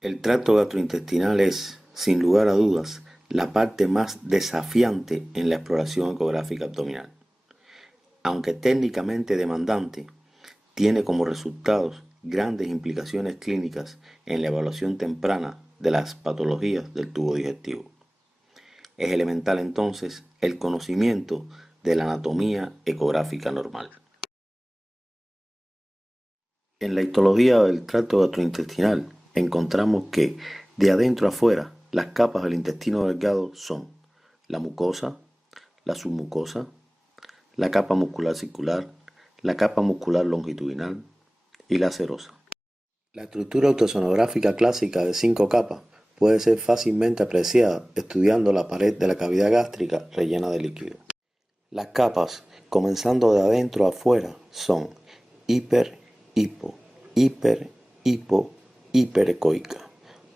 El tracto gastrointestinal es, sin lugar a dudas, la parte más desafiante en la exploración ecográfica abdominal. Aunque técnicamente demandante, tiene como resultados grandes implicaciones clínicas en la evaluación temprana de las patologías del tubo digestivo. Es elemental entonces el conocimiento de la anatomía ecográfica normal. En la histología del tracto gastrointestinal encontramos que de adentro a afuera las capas del intestino delgado son la mucosa, la submucosa, la capa muscular circular, la capa muscular longitudinal y la serosa. La estructura ultrasonográfica clásica de 5 capas puede ser fácilmente apreciada estudiando la pared de la cavidad gástrica rellena de líquido. Las capas, comenzando de adentro a afuera, son hiper, hipo, hiper, hipo, hiperecoica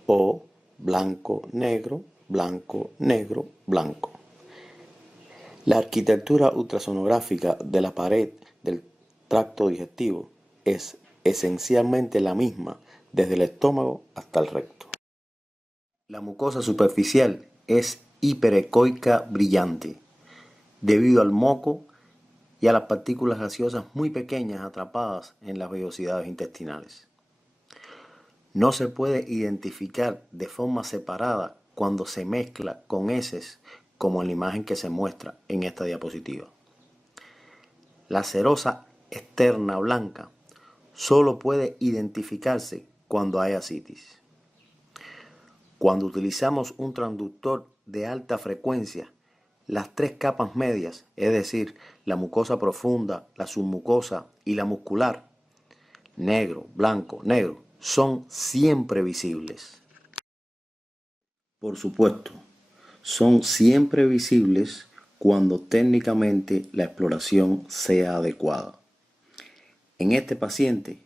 o blanco, negro, blanco, negro, blanco. La arquitectura ultrasonográfica de la pared del tracto digestivo es esencialmente la misma desde el estómago hasta el recto. La mucosa superficial es hiperecoica brillante debido al moco y a las partículas gaseosas muy pequeñas atrapadas en las vellosidades intestinales. No se puede identificar de forma separada cuando se mezcla con heces como en la imagen que se muestra en esta diapositiva. La serosa externa blanca solo puede identificarse cuando hay ascitis. Cuando utilizamos un transductor de alta frecuencia, las 3 capas medias, es decir, la mucosa profunda, la submucosa y la muscular, negro, blanco, negro, son siempre visibles. Por supuesto, son siempre visibles cuando técnicamente la exploración sea adecuada. En este paciente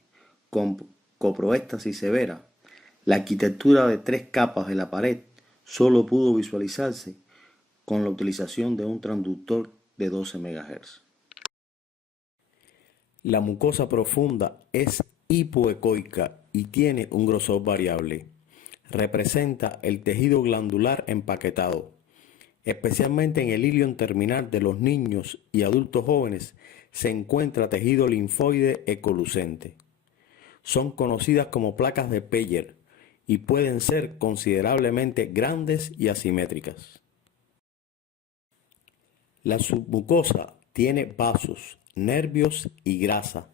con coproéstasis severa, la arquitectura de 3 capas de la pared solo pudo visualizarse con la utilización de un transductor de 12 MHz. La mucosa profunda es hipoecoica y tiene un grosor variable. Representa el tejido glandular empaquetado. Especialmente en el ilion terminal de los niños y adultos jóvenes se encuentra tejido linfoide ecolucente. Son conocidas como placas de Peyer y pueden ser considerablemente grandes y asimétricas. La submucosa tiene vasos, nervios y grasa.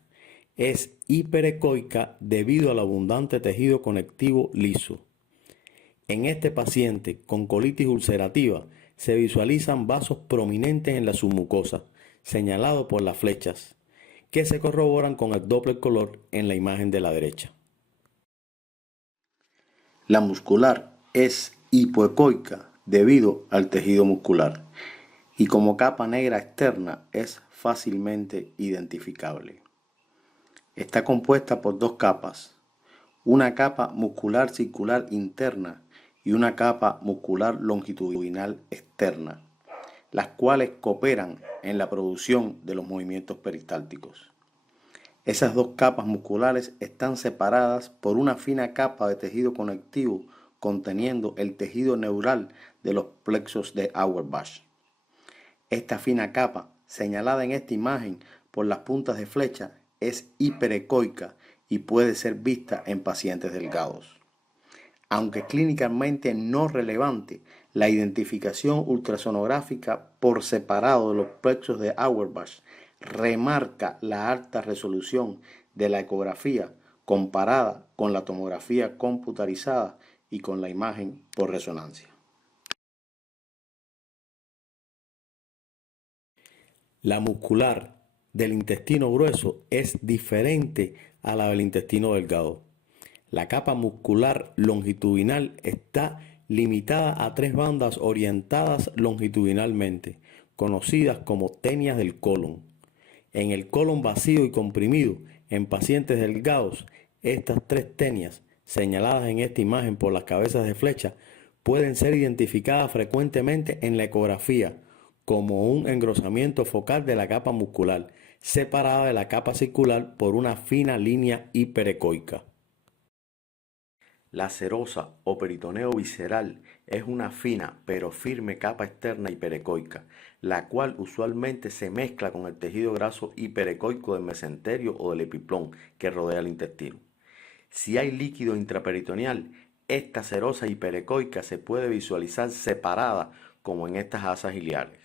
Es hiperecoica debido al abundante tejido conectivo liso. En este paciente con colitis ulcerativa se visualizan vasos prominentes en la submucosa, señalados por las flechas, que se corroboran con el Doppler color en la imagen de la derecha. La muscular es hipoecoica debido al tejido muscular y como capa negra externa es fácilmente identificable. Está compuesta por 2 capas, una capa muscular circular interna y una capa muscular longitudinal externa, las cuales cooperan en la producción de los movimientos peristálticos. Esas 2 capas musculares están separadas por una fina capa de tejido conectivo conteniendo el tejido neural de los plexos de Auerbach. Esta fina capa, señalada en esta imagen por las puntas de flecha, es hiperecoica y puede ser vista en pacientes delgados. Aunque clínicamente no relevante, la identificación ultrasonográfica por separado de los plexos de Auerbach remarca la alta resolución de la ecografía comparada con la tomografía computarizada y con la imagen por resonancia. La muscular del intestino grueso es diferente a la del intestino delgado. La capa muscular longitudinal está limitada a 3 bandas orientadas longitudinalmente, conocidas como tenias del colon. En el colon vacío y comprimido, en pacientes delgados, estas 3 tenias, señaladas en esta imagen por las cabezas de flecha, pueden ser identificadas frecuentemente en la ecografía como un engrosamiento focal de la capa muscular, separada de la capa circular por una fina línea hiperecoica. La serosa o peritoneo visceral es una fina pero firme capa externa hiperecoica, la cual usualmente se mezcla con el tejido graso hiperecoico del mesenterio o del epiplón que rodea el intestino. Si hay líquido intraperitoneal, esta serosa hiperecoica se puede visualizar separada como en estas asas iliares.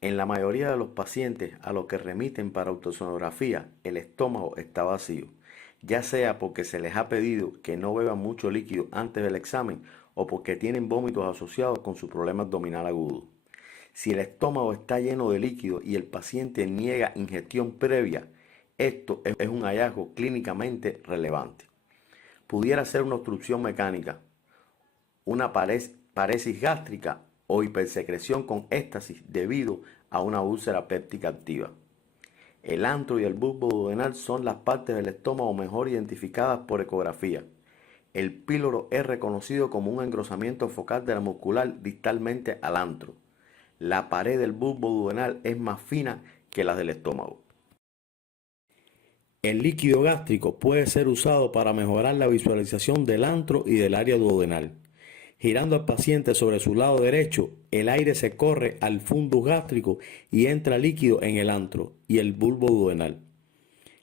En la mayoría de los pacientes a los que remiten para ultrasonografía, el estómago está vacío, ya sea porque se les ha pedido que no beban mucho líquido antes del examen o porque tienen vómitos asociados con su problema abdominal agudo. Si el estómago está lleno de líquido y el paciente niega ingestión previa, esto es un hallazgo clínicamente relevante. Pudiera ser una obstrucción mecánica, una paresis gástrica o hipersecreción con éxtasis debido a una úlcera péptica activa. El antro y el bulbo duodenal son las partes del estómago mejor identificadas por ecografía. El píloro es reconocido como un engrosamiento focal de la muscular distalmente al antro. La pared del bulbo duodenal es más fina que la del estómago. El líquido gástrico puede ser usado para mejorar la visualización del antro y del área duodenal. Girando al paciente sobre su lado derecho, el aire se corre al fundus gástrico y entra líquido en el antro y el bulbo duodenal.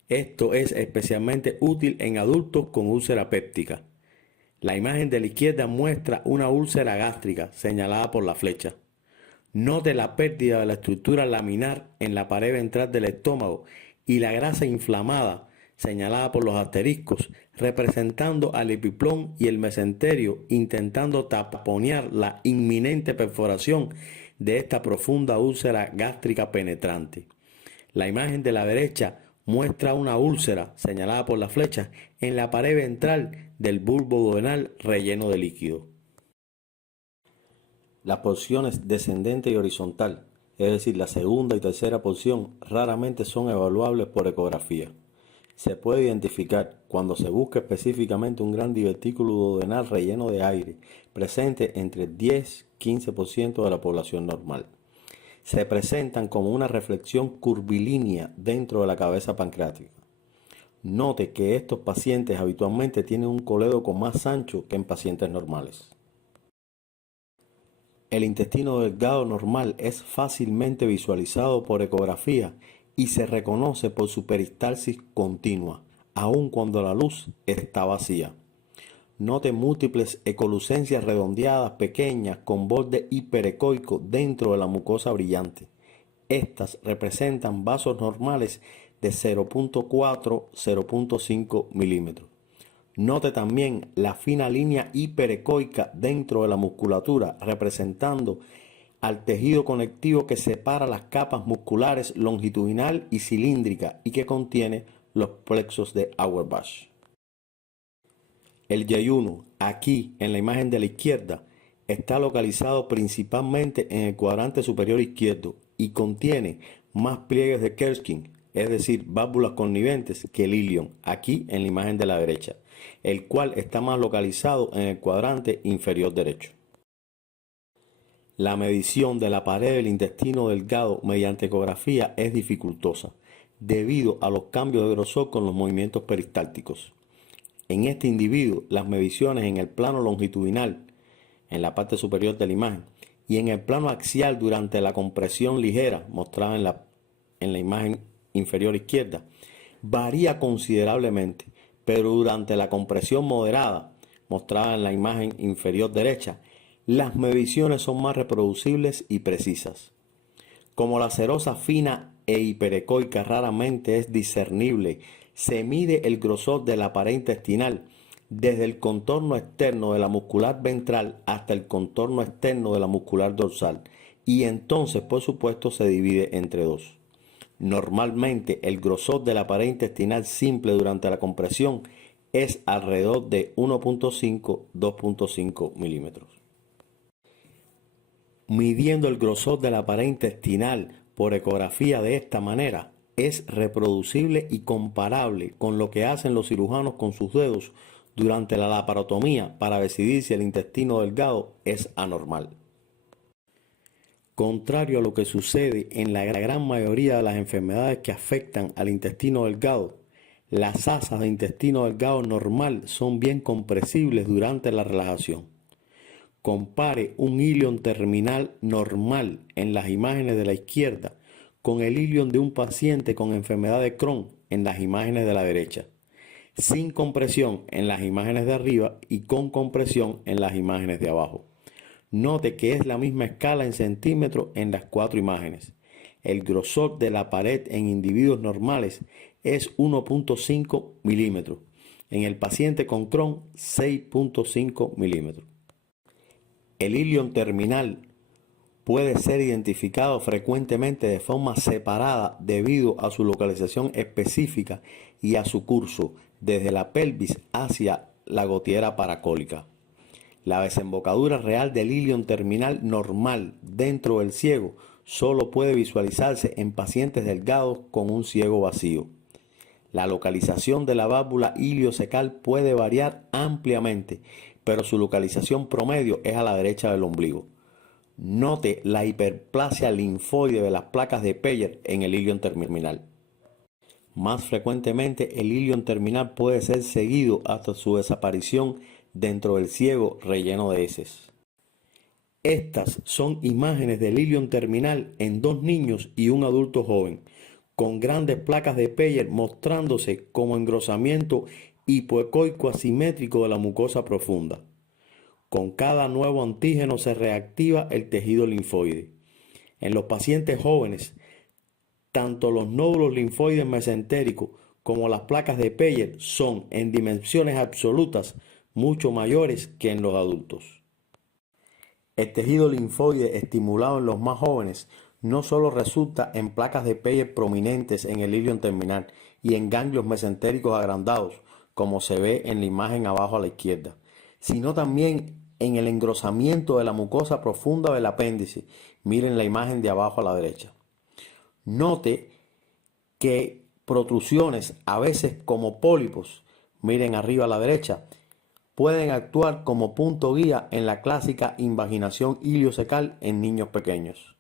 Esto es especialmente útil en adultos con úlcera péptica. La imagen de la izquierda muestra una úlcera gástrica señalada por la flecha. Note la pérdida de la estructura laminar en la pared ventral del estómago y la grasa inflamada señalada por los asteriscos, representando al epiplón y el mesenterio, intentando taponear la inminente perforación de esta profunda úlcera gástrica penetrante. La imagen de la derecha muestra una úlcera señalada por la flecha en la pared ventral del bulbo duodenal relleno de líquido. Las porciones descendente y horizontal, es decir, la segunda y tercera porción, raramente son evaluables por ecografía. Se puede identificar cuando se busca específicamente un gran divertículo duodenal relleno de aire, presente entre el 10-15% de la población normal. Se presentan como una reflexión curvilínea dentro de la cabeza pancreática. Note que estos pacientes habitualmente tienen un colédoco más ancho que en pacientes normales. El intestino delgado normal es fácilmente visualizado por ecografía y se reconoce por su peristalsis continua, aun cuando la luz está vacía. Note múltiples ecolucencias redondeadas pequeñas con borde hiperecoico dentro de la mucosa brillante. Estas representan vasos normales de 0.4-0.5 milímetros. Note también la fina línea hiperecoica dentro de la musculatura, representando al tejido conectivo que separa las capas musculares longitudinal y cilíndrica y que contiene los plexos de Auerbach. El yeyuno, aquí en la imagen de la izquierda, está localizado principalmente en el cuadrante superior izquierdo y contiene más pliegues de Kershkin, es decir, válvulas conniventes, que el ilion, aquí en la imagen de la derecha, el cual está más localizado en el cuadrante inferior derecho. La medición de la pared del intestino delgado mediante ecografía es dificultosa, debido a los cambios de grosor con los movimientos peristálticos. En este individuo, las mediciones en el plano longitudinal, en la parte superior de la imagen, y en el plano axial durante la compresión ligera, mostrada en la imagen inferior izquierda, varía considerablemente, pero durante la compresión moderada, mostrada en la imagen inferior derecha, las mediciones son más reproducibles y precisas. Como la serosa fina e hiperecoica raramente es discernible, se mide el grosor de la pared intestinal desde el contorno externo de la muscular ventral hasta el contorno externo de la muscular dorsal y entonces, por supuesto, se divide entre dos. Normalmente, el grosor de la pared intestinal simple durante la compresión es alrededor de 1.5-2.5 milímetros. Midiendo el grosor de la pared intestinal por ecografía de esta manera es reproducible y comparable con lo que hacen los cirujanos con sus dedos durante la laparotomía para decidir si el intestino delgado es anormal. Contrario a lo que sucede en la gran mayoría de las enfermedades que afectan al intestino delgado, Las asas de intestino delgado normal son bien compresibles durante la relajación. Compare un ilion terminal normal en las imágenes de la izquierda con el ilion de un paciente con enfermedad de Crohn en las imágenes de la derecha, sin compresión en las imágenes de arriba y con compresión en las imágenes de abajo. Note que es la misma escala en centímetros en las 4 imágenes. El grosor de la pared en individuos normales es 1.5 milímetros. En el paciente con Crohn, 6.5 milímetros. El ilion terminal puede ser identificado frecuentemente de forma separada debido a su localización específica y a su curso desde la pelvis hacia la gotera paracólica. La desembocadura real del ilion terminal normal dentro del ciego solo puede visualizarse en pacientes delgados con un ciego vacío. La localización de la válvula iliocecal puede variar ampliamente, pero su localización promedio es a la derecha del ombligo. Note la hiperplasia linfoide de las placas de Peyer en el ilion terminal. Más frecuentemente, el ilion terminal puede ser seguido hasta su desaparición dentro del ciego relleno de heces. Estas son imágenes del ilion terminal en 2 niños y un adulto joven, con grandes placas de Peyer mostrándose como engrosamiento hipoecoico asimétrico de la mucosa profunda. Con cada nuevo antígeno se reactiva el tejido linfoide. En los pacientes jóvenes, tanto los nódulos linfoides mesentéricos como las placas de Peyer son en dimensiones absolutas mucho mayores que en los adultos. El tejido linfoide estimulado en los más jóvenes no solo resulta en placas de Peyer prominentes en el ilion terminal y en ganglios mesentéricos agrandados, como se ve en la imagen abajo a la izquierda, sino también en el engrosamiento de la mucosa profunda del apéndice. Miren la imagen de abajo a la derecha. Note que protrusiones, a veces como pólipos, miren arriba a la derecha, pueden actuar como punto guía en la clásica invaginación iliocecal en niños pequeños.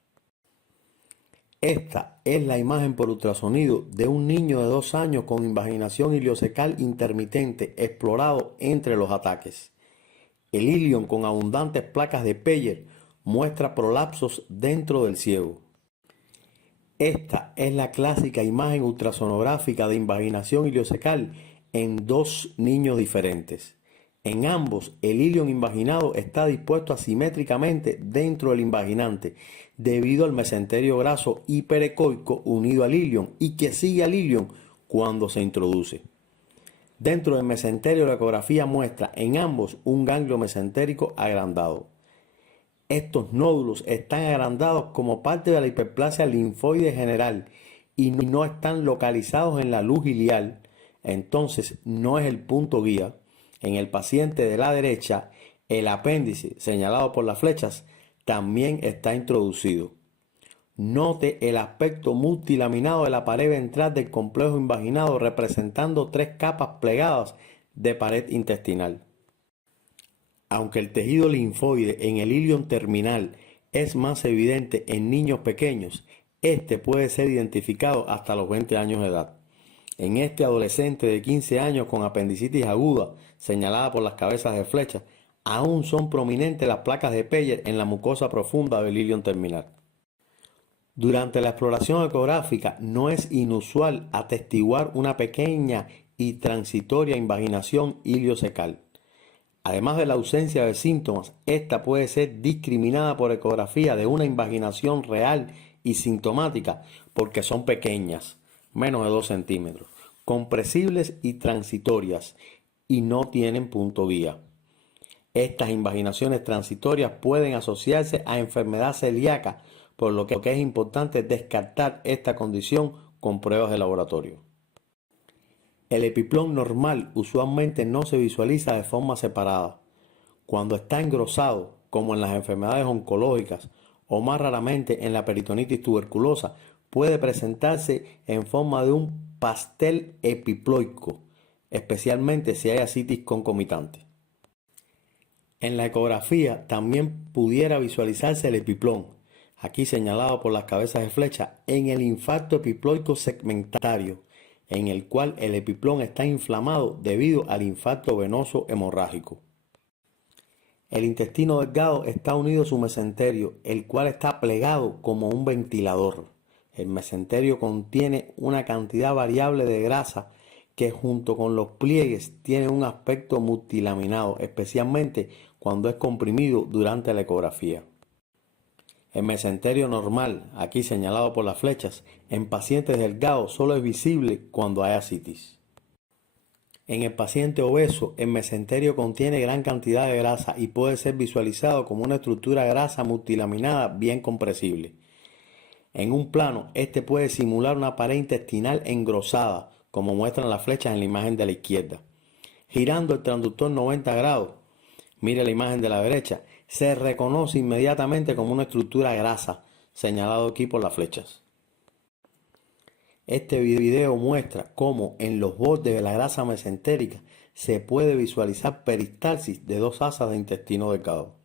Esta es la imagen por ultrasonido de un niño de 2 años con invaginación iliocecal intermitente explorado entre los ataques. El ilion con abundantes placas de Peyer muestra prolapsos dentro del ciego. Esta es la clásica imagen ultrasonográfica de invaginación iliocecal en 2 niños diferentes. En ambos, el ilion invaginado está dispuesto asimétricamente dentro del invaginante debido al mesenterio graso hiperecoico unido al ilion y que sigue al ilion cuando se introduce. Dentro del mesenterio, la ecografía muestra en ambos un ganglio mesentérico agrandado. Estos nódulos están agrandados como parte de la hiperplasia linfoide general y no están localizados en la luz ilial, entonces no es el punto guía. En el paciente de la derecha, el apéndice, señalado por las flechas, también está introducido. Note el aspecto multilaminado de la pared ventral del complejo invaginado representando 3 capas plegadas de pared intestinal. Aunque el tejido linfoide en el ilion terminal es más evidente en niños pequeños, este puede ser identificado hasta los 20 años de edad. En este adolescente de 15 años con apendicitis aguda, señalada por las cabezas de flecha, aún son prominentes las placas de Peyer en la mucosa profunda del ilion terminal. Durante la exploración ecográfica no es inusual atestiguar una pequeña y transitoria invaginación iliocecal. Además de la ausencia de síntomas, esta puede ser discriminada por ecografía de una invaginación real y sintomática porque son pequeñas, menos de 2 centímetros, compresibles y transitorias y no tienen punto guía. Estas invaginaciones transitorias pueden asociarse a enfermedad celíaca, por lo que es importante descartar esta condición con pruebas de laboratorio. El epiplón normal usualmente no se visualiza de forma separada. Cuando está engrosado, como en las enfermedades oncológicas o más raramente en la peritonitis tuberculosa, puede presentarse en forma de un pastel epiploico, especialmente si hay ascitis concomitante. En la ecografía también pudiera visualizarse el epiplón, aquí señalado por las cabezas de flecha, en el infarto epiploico segmentario, en el cual el epiplón está inflamado debido al infarto venoso hemorrágico. El intestino delgado está unido a su mesenterio, el cual está plegado como un ventilador. El mesenterio contiene una cantidad variable de grasa que junto con los pliegues tiene un aspecto multilaminado, especialmente cuando es comprimido durante la ecografía. El mesenterio normal, aquí señalado por las flechas, en pacientes delgados solo es visible cuando hay ascitis. En el paciente obeso, el mesenterio contiene gran cantidad de grasa y puede ser visualizado como una estructura grasa multilaminada bien compresible. En un plano, este puede simular una pared intestinal engrosada, como muestran las flechas en la imagen de la izquierda. Girando el transductor 90 grados, mire la imagen de la derecha, se reconoce inmediatamente como una estructura grasa, señalado aquí por las flechas. Este video muestra cómo en los bordes de la grasa mesentérica se puede visualizar peristalsis de dos asas de intestino delgado.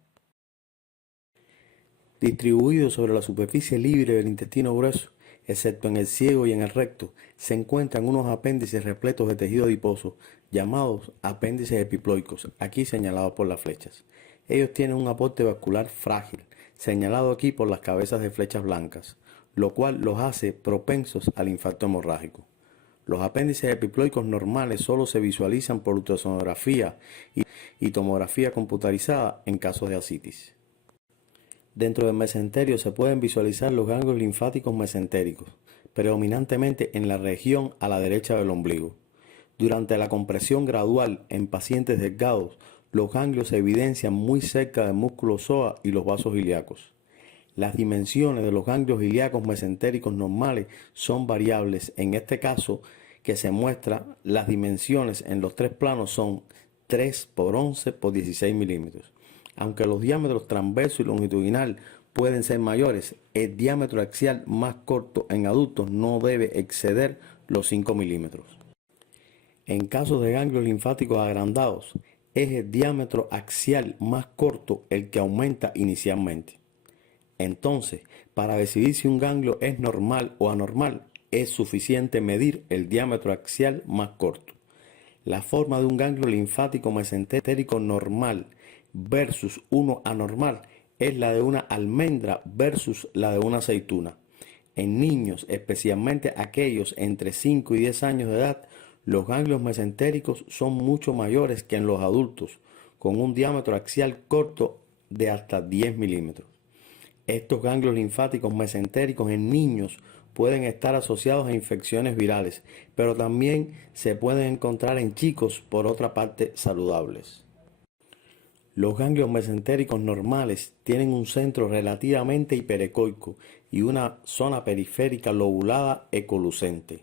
Distribuido sobre la superficie libre del intestino grueso, excepto en el ciego y en el recto, se encuentran unos apéndices repletos de tejido adiposo, llamados apéndices epiploicos, aquí señalados por las flechas. Ellos tienen un aporte vascular frágil, señalado aquí por las cabezas de flechas blancas, lo cual los hace propensos al infarto hemorrágico. Los apéndices epiploicos normales solo se visualizan por ultrasonografía y tomografía computarizada en casos de ascitis. Dentro del mesenterio se pueden visualizar los ganglios linfáticos mesentéricos, predominantemente en la región a la derecha del ombligo. Durante la compresión gradual en pacientes delgados, los ganglios se evidencian muy cerca del músculo psoas y los vasos ilíacos. Las dimensiones de los ganglios ilíacos mesentéricos normales son variables. En este caso, que se muestra, las dimensiones en los tres planos son 3 por 11 por 16 milímetros. Aunque los diámetros transverso y longitudinal pueden ser mayores, el diámetro axial más corto en adultos no debe exceder los 5 milímetros. En casos de ganglios linfáticos agrandados, es el diámetro axial más corto el que aumenta inicialmente. Entonces, para decidir si un ganglio es normal o anormal, es suficiente medir el diámetro axial más corto. La forma de un ganglio linfático mesentérico normal versus uno anormal es la de una almendra versus la de una aceituna. En niños, especialmente aquellos entre 5 y 10 años de edad, los ganglios mesentéricos son mucho mayores que en los adultos, con un diámetro axial corto de hasta 10 milímetros. Estos ganglios linfáticos mesentéricos en niños pueden estar asociados a infecciones virales, pero también se pueden encontrar en chicos, por otra parte, saludables. Los ganglios mesentéricos normales tienen un centro relativamente hiperecoico y una zona periférica lobulada ecolucente.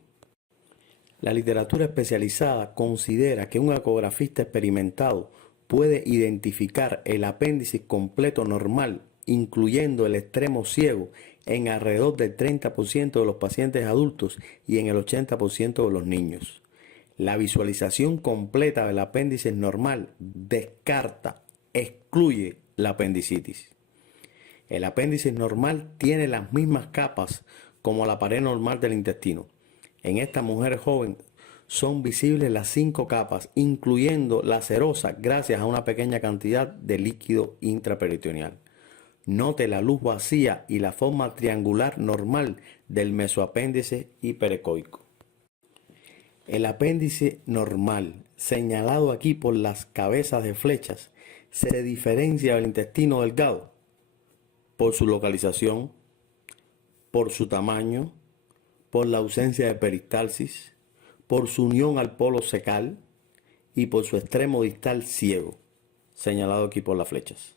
La literatura especializada considera que un ecografista experimentado puede identificar el apéndice completo normal, incluyendo el extremo ciego, en alrededor del 30% de los pacientes adultos y en el 80% de los niños. La visualización completa del apéndice normal excluye la apendicitis. El apéndice normal tiene las mismas capas como la pared normal del intestino. En esta mujer joven son visibles las 5 capas, incluyendo la serosa, gracias a una pequeña cantidad de líquido intraperitoneal. Note la luz vacía y la forma triangular normal del mesoapéndice hiperecoico. El apéndice normal, señalado aquí por las cabezas de flechas, se diferencia del intestino delgado por su localización, por su tamaño, por la ausencia de peristalsis, por su unión al polo cecal y por su extremo distal ciego, señalado aquí por las flechas.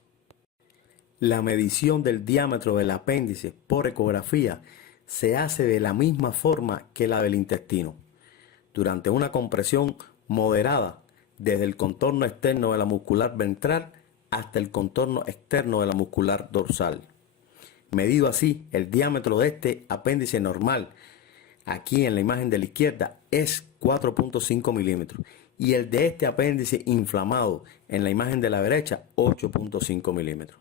La medición del diámetro del apéndice por ecografía se hace de la misma forma que la del intestino, durante una compresión moderada desde el contorno externo de la muscular ventral hasta el contorno externo de la muscular dorsal. Medido así, el diámetro de este apéndice normal, aquí en la imagen de la izquierda, es 4.5 milímetros y el de este apéndice inflamado en la imagen de la derecha, 8.5 milímetros.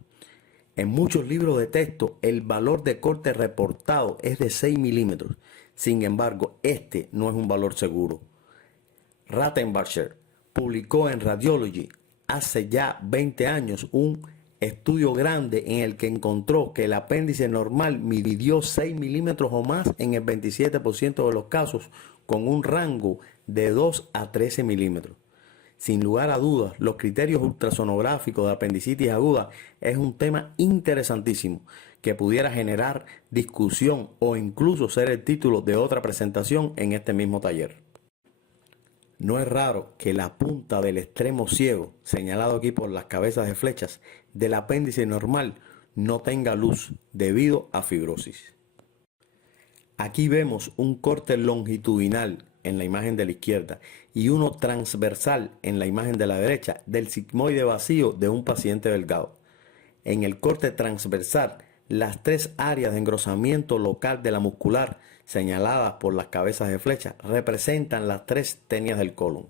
En muchos libros de texto, el valor de corte reportado es de 6 milímetros. Sin embargo, este no es un valor seguro. Rattenbacher publicó en Radiology hace ya 20 años un estudio grande en el que encontró que el apéndice normal midió 6 milímetros o más en el 27% de los casos, con un rango de 2 a 13 milímetros. Sin lugar a dudas, los criterios ultrasonográficos de apendicitis aguda es un tema interesantísimo que pudiera generar discusión o incluso ser el título de otra presentación en este mismo taller. No es raro que la punta del extremo ciego, señalado aquí por las cabezas de flechas, del apéndice normal no tenga luz debido a fibrosis. Aquí vemos un corte longitudinal en la imagen de la izquierda y uno transversal en la imagen de la derecha del sigmoide vacío de un paciente delgado. En el corte transversal, las tres áreas de engrosamiento local de la muscular señaladas por las cabezas de flecha representan las tres tenias del colon.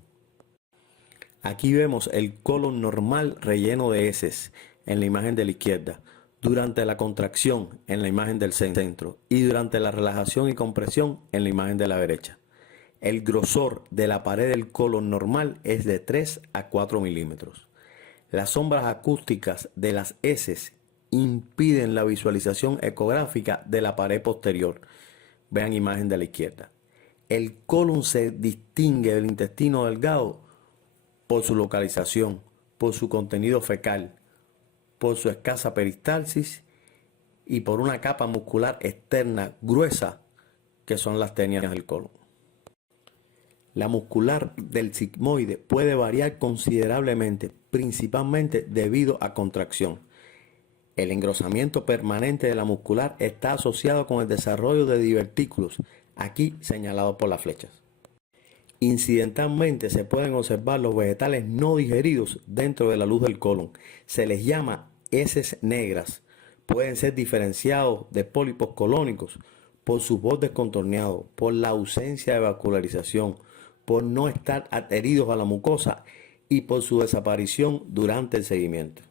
Aquí vemos el colon normal relleno de heces en la imagen de la izquierda, durante la contracción en la imagen del centro y durante la relajación y compresión en la imagen de la derecha. El grosor de la pared del colon normal es de 3 a 4 milímetros. Las sombras acústicas de las heces impiden la visualización ecográfica de la pared posterior. Vean imagen de la izquierda. El colon se distingue del intestino delgado por su localización, por su contenido fecal, por su escasa peristalsis y por una capa muscular externa gruesa que son las tenias del colon. La muscular del sigmoide puede variar considerablemente, principalmente debido a contracción. El engrosamiento permanente de la muscular está asociado con el desarrollo de divertículos, aquí señalados por las flechas. Incidentalmente se pueden observar los vegetales no digeridos dentro de la luz del colon. Se les llama heces negras. Pueden ser diferenciados de pólipos colónicos por sus bordes contorneados, por la ausencia de vascularización, por no estar adheridos a la mucosa y por su desaparición durante el seguimiento.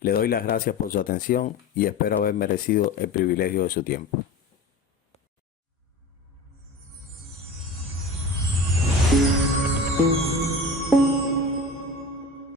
Le doy las gracias por su atención y espero haber merecido el privilegio de su tiempo.